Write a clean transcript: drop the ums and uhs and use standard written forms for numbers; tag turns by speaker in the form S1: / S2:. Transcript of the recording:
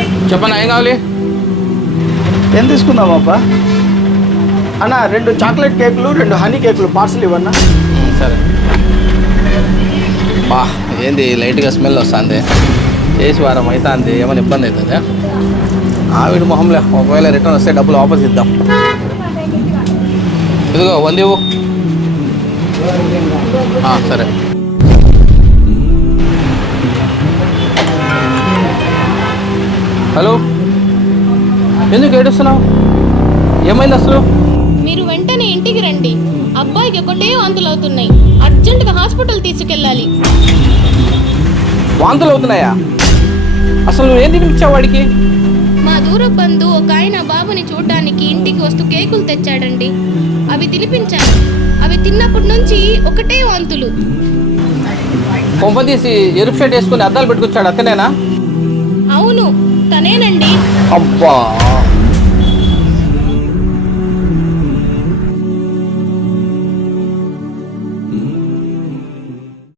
S1: చెప్పన్నా ఏం కావాలి?
S2: ఏం తీసుకుందామప్పా? అన్న 2 చాక్లెట్ కేకులు 2 హనీ కేకులు పార్సల్ ఇవ్వన్నా.
S1: సరే. బా ఏంది లైట్గా స్మెల్ వస్తుంది, చేసి వారం అవుతుంది, ఏమైనా ఇబ్బంది అవుతుంది? ఆవిడ మొహంలే, ఒకవేళ రిటర్న్ వస్తే డబ్బులు వాపస్ ఇద్దాం. ఇదిగో 100 ఇవ్వు. సరే. హలో, ఎందుకు ఏడుస్తున్నావు? ఏమైంది అసలు?
S3: మీరు వెంటనే ఇంటికి రండి. అబ్బాయికి ఒకటే వాంతులు అవుతున్నాయి. అర్జెంటుగా హాస్పిటల్ తీసుకెళ్ళాలి.
S1: వాంతులు అవుతున్నాయా? అసలు నువ్వేం తినిపించావు వాడికి?
S3: మా దూర బంధు ఒక ఆయన బాబుని చూడ్డానికి ఇంటికి వస్తూ కేకులు తెచ్చాడండి. అవి తినిపించాను. అవి తిన్నప్పటి నుంచి ఒకటే వాంతులు.
S1: కొంప తీసి ఎరుపు షర్ట్ వేసుకుని అద్దాలు పెట్టుకొచ్చాడు అతనేనా?
S3: అవును, తనేనండి.
S1: అబ్బా